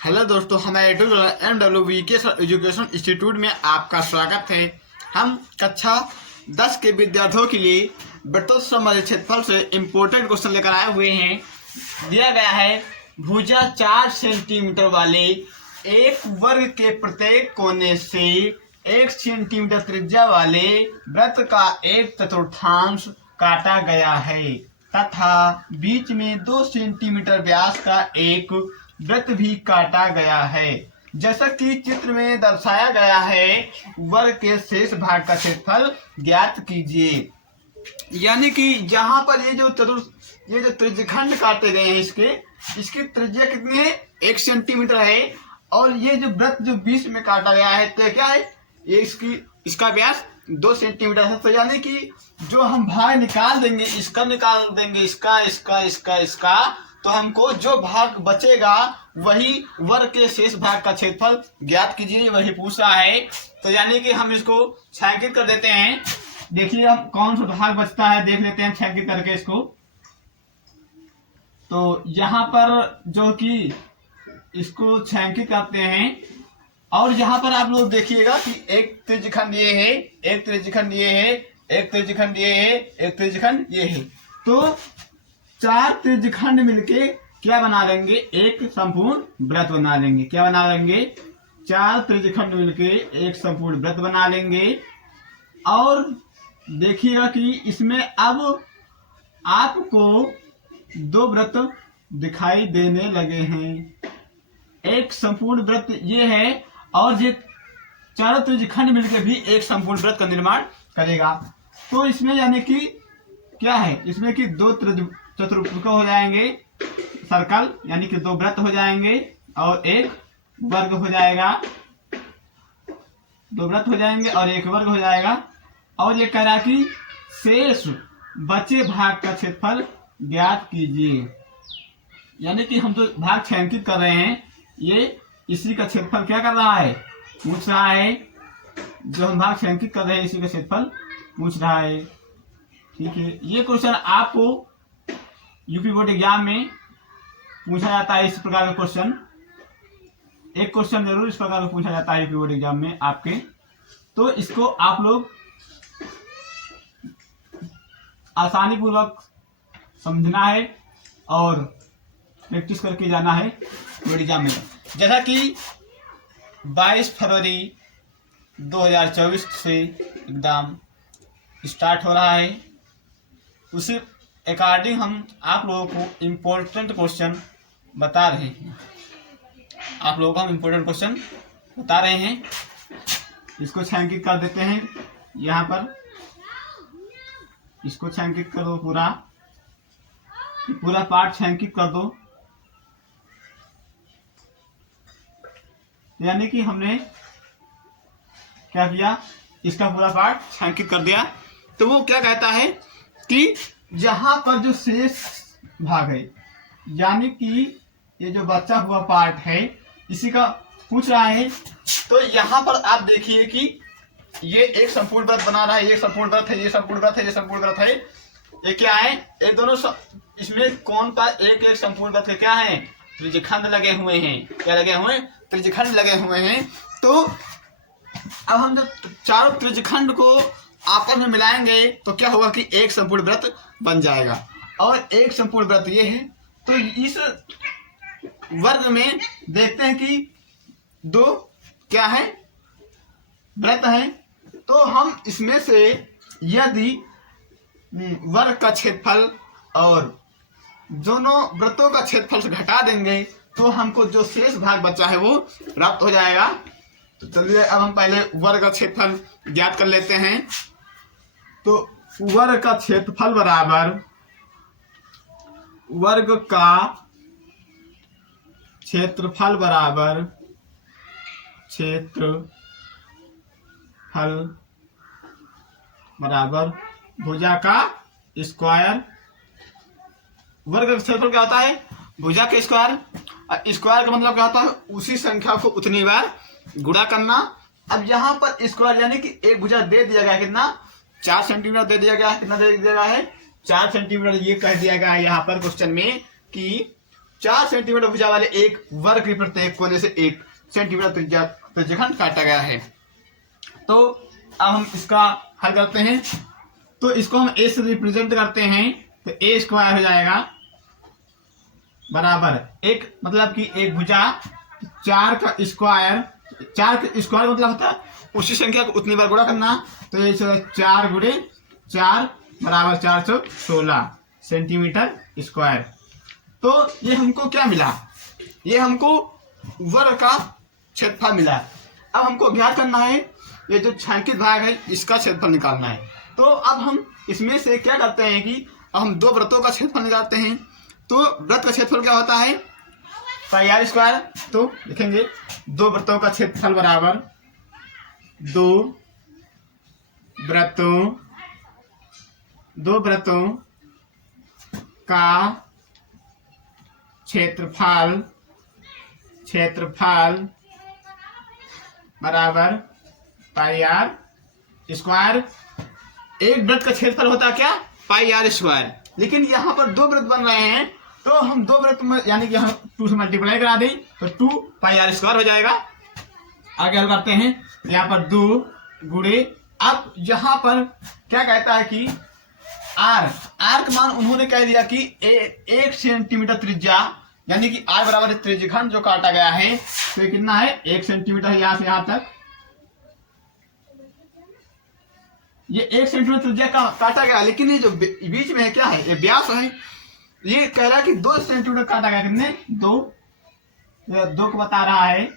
Hello दोस्तों, हमारे MWV के एजुकेशन इंस्टीट्यूट में आपका स्वागत है। हम कक्षा 10 के विद्यार्थियों के लिए वृत्तों से संबंधित क्षेत्रफल से इम्पोर्टेंट क्वेश्चन लेकर आए हुए हैं। दिया गया है भुजा 4 सेंटीमीटर वाले एक वर्ग के प्रत्येक कोने से 1 सेंटीमीटर त्रिज्या वाले वृत्त का 1/4 काटा गया है तथा बीच में 2 सेंटीमीटर व्यास का एक वृत्त भी काटा गया है। जैसा कि चित्र में दर्शाया गया है, वर्ग के शेष भाग का क्षेत्रफल ज्ञात कीजिए। यानी कि यहाँ पर ये जो त्रिज्यखंड काटे गए हैं, इसकी त्रिज्या कितनी है? 1 सेंटीमीटर है। और ये जो वृत्त जो बीच में काटा गया है तो क्या है? ये इसका व्यास 2 सेंटीमीटर है। तो यानी कि जो हम भाग निकाल देंगे, इसका निकाल देंगे, इसका, तो हमको जो भाग बचेगा वही वर्ग के शेष भाग का क्षेत्रफल ज्ञात कीजिए, वही पूछ रहा है। तो यानी कि हम इसको छायांकित कर देते हैं। देखिए हम कौन सा भाग बचता है, देख लेते हैं छायांकित करके इसको। तो यहाँ पर जो कि इसको छायांकित करते हैं, और यहाँ पर आप लोग देखिएगा कि एक त्रिज्यखंड ये है, एक त्रिज्यखंड ये है, एक त्रिज्यखंड ये है, एक त्रिज्यखंड ये है। तो 4 त्रिज्यखंड मिलके क्या बना लेंगे? एक संपूर्ण वृत्त बना लेंगे। क्या बना लेंगे? 4 त्रिज्यखंड मिलके एक संपूर्ण वृत्त बना लेंगे। और देखिएगा कि इसमें अब आपको 2 वृत्त दिखाई देने लगे हैं। एक संपूर्ण वृत्त ये है और ये 4 त्रिज्यखंड मिलकर भी एक संपूर्ण वृत्त का निर्माण करेगा। तो इसमें यानी कि क्या है? इसमें कि 2 चतुर्भुज हो जाएंगे, सर्कल, यानी कि 2 वृत्त हो जाएंगे और एक वर्ग हो जाएगा। 2 वृत्त हो जाएंगे और एक वर्ग हो जाएगा। और ये कह रहा कि शेष बचे भाग का क्षेत्रफल ज्ञात कीजिए। यानी कि हम जो भाग छायांकित कर रहे हैं, ये इसी का क्षेत्रफल क्या कर रहा है? पूछ रहा है। जो हम भाग छायांकित कर रहे हैं इसी का क्षेत्रफल पूछ रहा है। ठीक है, ये क्वेश्चन आपको यूपी बोर्ड एग्जाम में पूछा जाता है। इस प्रकार का क्वेश्चन, एक क्वेश्चन जरूर इस प्रकार का पूछा जाता है यूपी बोर्ड एग्जाम में आपके। तो इसको आप लोग आसानी पूर्वक समझना है और प्रैक्टिस करके जाना है बोर्ड एग्जाम में। जैसा कि 22 फरवरी 2024 से एग्जाम स्टार्ट हो रहा है, उसी अकॉर्डिंग हम आप लोगों को इम्पोर्टेंट क्वेश्चन बता रहे हैं। आप लोगों को हम इम्पोर्टेंट क्वेश्चन बता रहे हैं। इसको छायांकित कर देते हैं। यहाँ पर इसको छायांकित कर दो, पूरा पार्ट छायांकित कर दो। यानी कि हमने क्या किया? इसका पूरा पार्ट छायांकित कर दिया। तो वो क्या कहता है कि जहां पर जो शेष भाग है, यानी कि ये जो बचा हुआ पार्ट है, इसी का पूछ रहा है। तो यहाँ पर आप देखिए कि ये एक संपूर्ण वृत्त बना रहा है, ये संपूर्ण वृत्त है, ये संपूर्ण वृत्त है, ये संपूर्ण वृत्त है। ये क्या है? ये दोनों इसमें कौन का एक संपूर्ण वृत्त क्या है? त्रिज्यखंड लगे हुए हैं। क्या लगे हुए? त्रिज्यखंड लगे हुए हैं। तो अब हम जब चारों त्रिज्यखंड को आपस में मिलाएंगे तो क्या होगा कि एक संपूर्ण वृत्त बन जाएगा। और एक संपूर्ण वृत्त ये है। तो इस वर्ग में देखते हैं कि 2 क्या है? वृत्त हैं। तो हम इसमें से यदि वर्ग का क्षेत्रफल और दोनों वृत्तों का क्षेत्रफल से घटा देंगे तो हमको जो शेष भाग बचा है वो प्राप्त हो जाएगा। तो चलिए अब हम पहले वर्ग का क्षेत्रफल ज्ञात कर लेते हैं। तो वर्ग का क्षेत्रफल बराबर वर्ग का क्षेत्रफल बराबर भुजा का स्क्वायर। वर्ग का क्षेत्रफल क्या होता है? भुजा का स्क्वायर। स्क्वायर का मतलब क्या होता है? उसी संख्या को उतनी बार गुणा करना। अब यहाँ पर स्क्वायर यानी कि एक भुजा दे दिया गया, कितना? 4 सेंटीमीटर दे दिया गया है। कितना दे दिया गया है? 4 सेंटीमीटर। ये कह दिया गया है यहाँ पर क्वेश्चन में कि 4 सेंटीमीटर भुजा वाले एक वर्ग के प्रत्येक कोने से 1 सेंटीमीटर त्रिज्याखंड काटा गया है। तो अब हम इसका हल करते हैं। तो इसको हम ए से रिप्रेजेंट करते हैं, तो ए स्क्वायर हो जाएगा बराबर एक, मतलब कि एक भुजा 4 का स्क्वायर, 4 का स्क्वायर मतलब होता है उसी संख्या को उतनी बार गुणा करना। तो ये 4 गुणे 4 बराबर 416 सेंटीमीटर स्क्वायर। तो ये हमको क्या मिला, ये हमको वर्ग का क्षेत्रफल मिला। अब हमको ज्ञात करना है ये जो छायांकित भाग है इसका क्षेत्रफल निकालना है। तो अब हम इसमें से क्या करते हैं कि अब हम 2 वृत्तों का क्षेत्रफल निकालते हैं। तो वृत्त का क्षेत्रफल क्या होता है, पाई आर स्क्वायर। तो लिखेंगे 2 वृत्तों का क्षेत्रफल बराबर 2 वृत्तों का क्षेत्रफल बराबर पाई आर स्क्वायर। एक वृत्त का क्षेत्रफल होता है क्या, पाई आर स्क्वायर। लेकिन यहाँ पर 2 वृत्त बन रहे हैं, तो हम 2 वृत्त में यानी कि हम 2 से मल्टीप्लाई करा दें तो 2 पाई आर स्क्वायर हो जाएगा। आगे हल करते हैं, यहाँ पर 2 गुणे, अब यहाँ पर क्या कहता है कि आर का मान उन्होंने कह दिया कि 1 सेंटीमीटर त्रिज्या, यानी कि आर बराबर त्रिज्याखंड जो काटा गया है तो ये कितना है 1 सेंटीमीटर, यहाँ से यहाँ तक ये 1 सेंटीमीटर त्रिज्या का काटा गया। लेकिन ये जो बीच में है क्या है, ये व्यास है। ये कह रहा है कि 2 सेंटीमीटर काटा गया, कितने 2 को बता रहा है,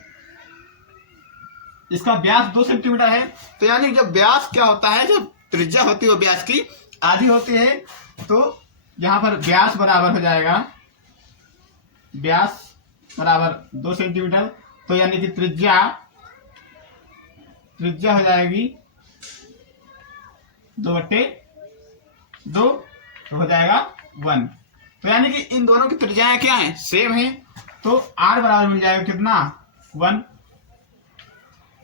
इसका व्यास 2 सेंटीमीटर है। तो यानी जब व्यास क्या होता है, जब त्रिज्या होती है वो व्यास की आधी होती है। तो यहाँ पर व्यास बराबर हो जाएगा, व्यास बराबर 2 सेंटीमीटर। तो यानी कि त्रिज्या हो जाएगी 2/2, तो हो जाएगा 1। तो यानी कि इन दोनों की त्रिज्याएं क्या हैं, सेम हैं। तो r बराबर मिल जाएगा कितना 1।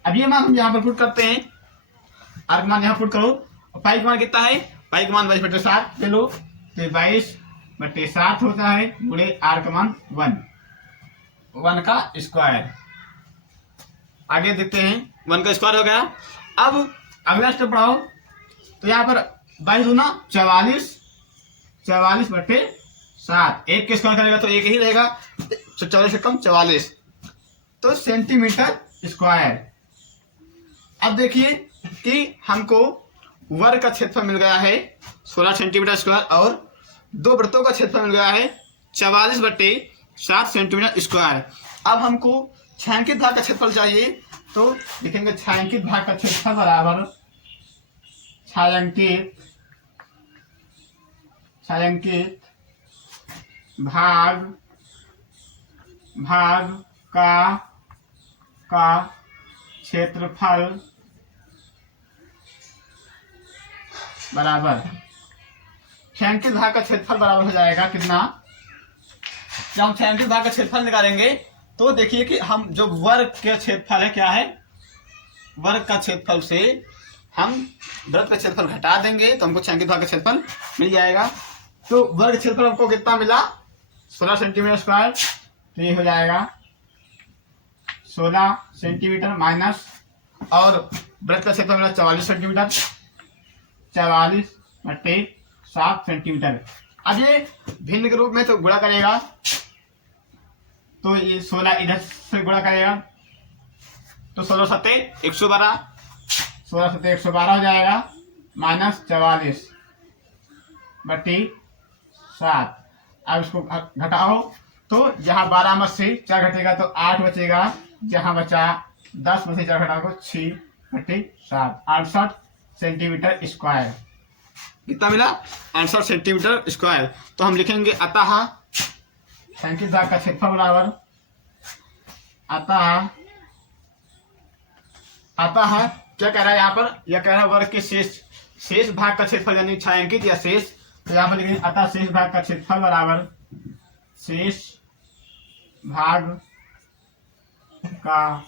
अब ये मान हम यहाँ पर पुट करते हैं, r का मान यहाँ पुट करो। पाई का मान कितना है, पाई का मान 22/7 ले लो, तो 22/7 होता है गुणे r का मान 1 का स्क्वायर। आगे देखते हैं, 1 का स्क्वायर हो गया। अब अगला स्टेप बढ़ाओ, तो यहाँ पर 22 दूना 44, 44/7, 1 के स्क्वायर करेगा तो 1 ही रहेगा, तो 44 से कम 44, तो सेंटीमीटर स्क्वायर। अब देखिए कि हमको वर्ग का क्षेत्रफल मिल गया है 16 सेंटीमीटर स्क्वायर, और 2 वृत्तों का क्षेत्रफल मिल गया है 44/7 सेंटीमीटर स्क्वायर। अब हमको छायांकित भाग का क्षेत्रफल चाहिए, तो लिखेंगे छायांकित भाग का क्षेत्रफल बराबर छायांकित भाग का क्षेत्रफल बराबर छायांकित भाग का क्षेत्रफल बराबर हो जाएगा कितना। जब हम छायांकित भाग का क्षेत्रफल निकालेंगे तो देखिए कि हम जो वर्ग के क्षेत्रफल है, क्या है, वर्ग का क्षेत्रफल से हम वृत्त का क्षेत्रफल घटा देंगे तो हमको छायांकित भाग का क्षेत्रफल मिल जाएगा। तो वर्ग क्षेत्रफल हमको कितना मिला 16 सेंटीमीटर स्क्वायर, तो ये हो जाएगा 16 सेंटीमीटर माइनस, और वृत्त का क्षेत्रफल मिला 44 सेंटीमीटर, 44/7 सेंटीमीटर। अब ये भिन्न के रूप में तो गुणा करेगा, तो ये 16 इधर से गुणा करेगा तो 16 सत्ते 112, 16 सत्ते 112 हो जाएगा, माइनस 44/7। अब इसको घटाओ, तो जहाँ 12 में से 4 घटेगा तो 8 बचेगा, जहाँ बचा 10 में से 4 घटाओ तो 6/7, 68 सेंटीमीटर स्क्वायर। कितना मिला 68 सेंटीमीटर स्क्वायर। तो हम लिखेंगे अतः छायांकित भाग का क्षेत्रफल बराबर अतः क्या कह रहा है यहाँ पर, यह कह रहा है वर्ग के शेष भाग का क्षेत्रफल, यानी छायांकित या शेष। तो यहाँ पर लिखेंगे अतः शेष भाग का क्षेत्रफल बराबर शेष भाग का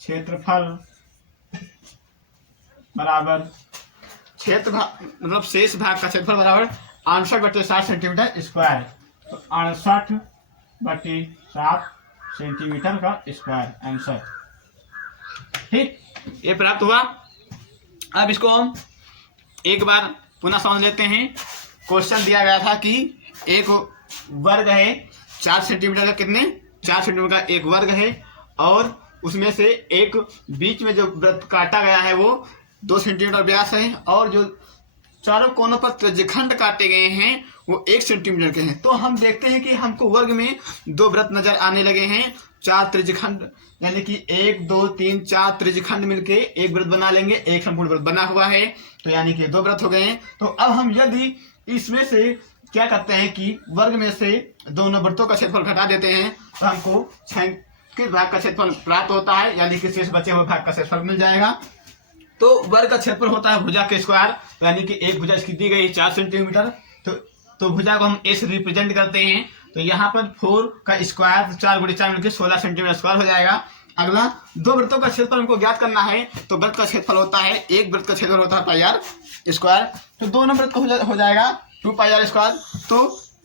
क्षेत्रफल बराबर मतलब शेष भाग का क्षेत्रफल बराबर 68/7 सेंटीमीटर स्क्वायर। तो 68/7 सेंटीमीटर का स्क्वायर आंसर। ठीक, ये प्राप्त हुआ। अब इसको हम एक बार पुनः समझ लेते हैं। क्वेश्चन दिया गया था कि एक वर्ग है 4 सेंटीमीटर का, कितने 4 सेंटीमीटर का एक वर्ग है, और उसमें से एक बीच में जो वृत्त काटा गया है वो 2 सेंटीमीटर व्यास है, और जो चारों कोनों पर त्रिज्यखंड काटे गए हैं वो 1 सेंटीमीटर के हैं। तो हम देखते हैं कि हमको वर्ग में 2 वृत्त नजर आने लगे हैं, 4 त्रिज्यखंड, यानी कि 1 2 3 4 त्रिज्यखंड मिलके एक वृत्त बना लेंगे, एक संपूर्ण वृत्त बना हुआ है, तो यानी कि 2 वृत्त हो गए हैं। तो अब हम यदि इसमें से क्या करते हैं कि वर्ग में से दोनों वृत्तों का क्षेत्रफल घटा देते हैं, तो हमको छायांकित भाग का क्षेत्रफल प्राप्त होता है, यानी कि शेष बचे हुए भाग का क्षेत्रफल मिल जाएगा। तो वर्ग का क्षेत्रफल होता है भुजा के स्क्वायर, यानी कि एक भुजा इसकी दी गई 4 सेंटीमीटर, तो भुजा को हम एस रिप्रेजेंट करते हैं। तो यहाँ पर 4 का स्क्वायर, 4 × 4 मिलकर 16 सेंटीमीटर स्क्वायर हो जाएगा। अगला 2 वृत्तों का क्षेत्रफल हमको ज्ञात करना है, तो वृत्त का क्षेत्रफल होता है, एक वृत्त का क्षेत्रफल होता है पाई आर स्क्वायर, तो दोनों वृत्त का हो जाएगा 2 पाई आर स्क्वायर। तो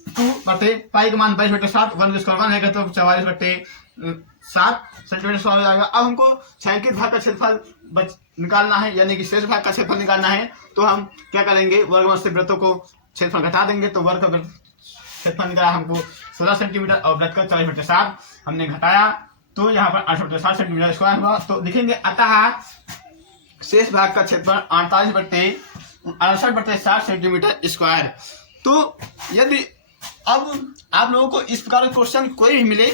2 बटे पाई का मान 22/7, 1 का स्क्वायर 1 है, तो 44/7 सेंटीमीटर स्क्वायर हो जाएगा। अब हमको छायांकित भाग का क्षेत्रफल निकालना है, यानी कि शेष भाग का क्षेत्रफल निकालना है। तो हम क्या करेंगे, वर्ग से वृत्तों को क्षेत्रफल घटा देंगे, तो वर्ग का क्षेत्रफल निकाला हमको 16 सेंटीमीटर, और वृत्त का 44/7 हमने घटाया, तो यहाँ पर 8/7 सेंटीमीटर स्क्वायर हुआ। तो लिखेंगे अतः शेष भाग का क्षेत्रफल 68/7 सेंटीमीटर स्क्वायर। तो यदि अब आप लोगों को इस प्रकार का क्वेश्चन कोई भी मिले,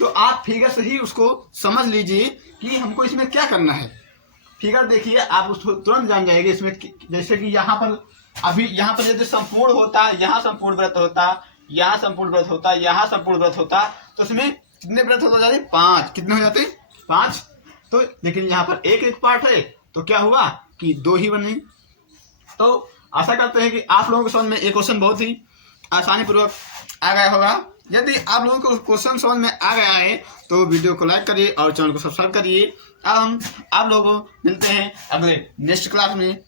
तो आप फिगर से ही उसको समझ लीजिए कि हमको इसमें क्या करना है। फिगर देखिए, आप उसको तुरंत जान जाएंगे इसमें। जैसे कि यहाँ पर अभी यहाँ पर यदि संपूर्ण होता, यहाँ संपूर्ण वृत्त होता, यहाँ संपूर्ण वृत्त होता, यहाँ संपूर्ण वृत्त होता, तो इसमें कितने वृत्त हो जाते, 5। कितने हो जाते, 5। तो लेकिन यहाँ पर एक पार्ट है, तो क्या हुआ कि 2 ही बने। तो आशा करते हैं कि आप लोगों के समझ में एक क्वेश्चन बहुत ही आसानी पूर्वक आ गया होगा। यदि आप लोगों को क्वेश्चन समझ में आ गया है तो वीडियो को लाइक करिए और चैनल को सब्सक्राइब करिए। अब हम आप लोगों को मिलते हैं अगले नेक्स्ट क्लास में।